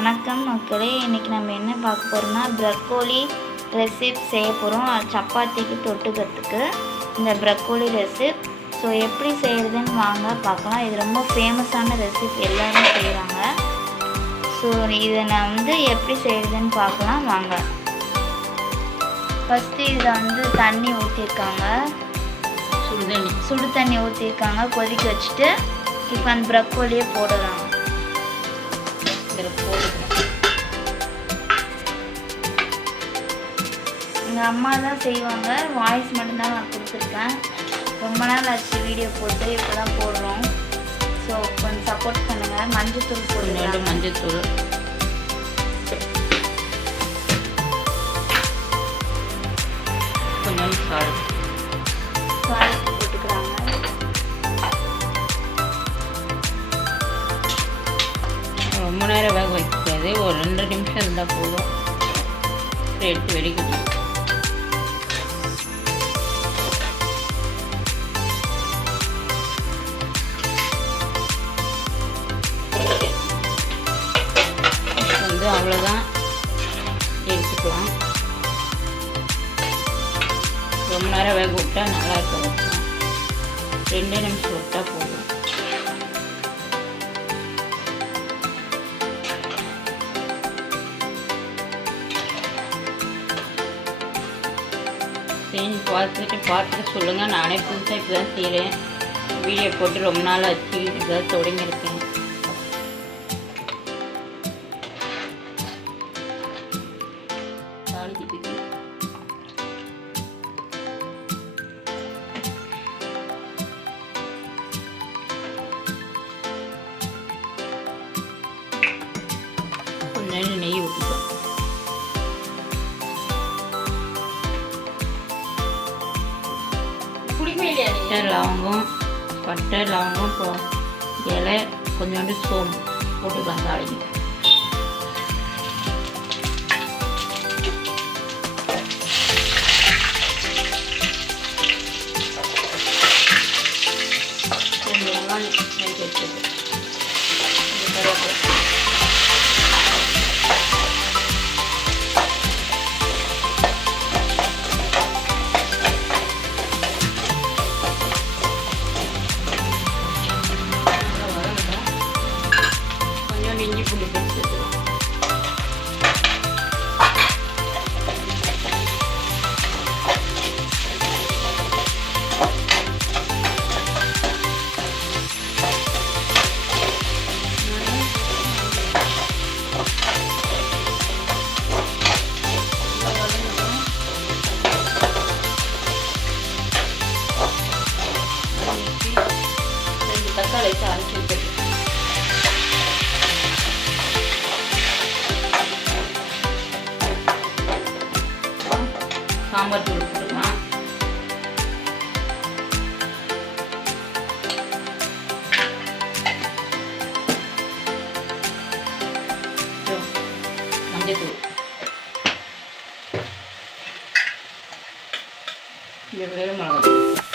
வணக்கம் மக்களே, இன்றைக்கி நம்ம என்ன பார்க்க போகிறோம்னா ப்ரக்கோலி ரெசிப் செய்ய போகிறோம். சப்பாத்திக்கு தொட்டுக்கிறதுக்கு இந்த ப்ரக்கோலி ரெசிப். ஸோ எப்படி செய்கிறதுன்னு வாங்க பார்க்கலாம். இது ரொம்ப ஃபேமஸான ரெசிப், எல்லோரும் செய்கிறாங்க. ஸோ இதை நான் எப்படி செய்கிறதுன்னு பார்க்கலாம் வாங்க. ஃபஸ்ட்டு இதில் தண்ணி ஊற்றிருக்காங்க, சுடு தண்ணி ஊற்றிருக்காங்க. கொதிக்க வச்சுட்டு இப்போ அந்த ப்ரக்கோலியை போடலாம். எங்கள் அம்மா தான் செய்வாங்க, வாய்ஸ் மட்டும்தான் நான் கொடுத்துருக்கேன். ரொம்ப நாள் ஆச்சு வீடியோ போட்டு, இப்போ தான் போடுறோம். ஸோ கொஞ்சம் சப்போர்ட் பண்ணுங்கள். மஞ்சத்தூள் போடுங்க, மஞ்சத்தூள் கொஞ்சம் சால்ட் போட்டுக்கிறாங்க. ரொம்ப நேரம் வேக வைக்கக்கூடாது, ஒரு 2 நிமிஷம் இருந்தால் போதும். எடுத்து வெடிக்கணும். அவ்வளோதான், எடுத்துக்கலாம். ரொம்ப நேரம் வேக விட்டால் நல்லா இருக்கும். 2 நிமிஷம் விட்டால் போதும். செஞ்சு பார்த்துட்டு சொல்லுங்கள். நானே புதுசாக இப்போ தான் செய்கிறேன். வீடியோ போட்டு ரொம்ப நாள் ஆச்சு, இப்போதான் தொடங்கியிருக்கேன். கொஞ்சம் நெய் ஊற்றிக்கலாம். லவங்கம், பட்டை, லவங்கம், இலை, கொஞ்சோண்டு சோம்பு போட்டுக்கலாம். தாளிக்கு இஞ்சி பூண்டு பேஸ்ட் தக்காளி அரைச்சி வச்சுருக்கேன். சாம்பார் தூள் போட்டுக்கலாம். மஞ்சத்தூள், வெறும் மிளகாய்.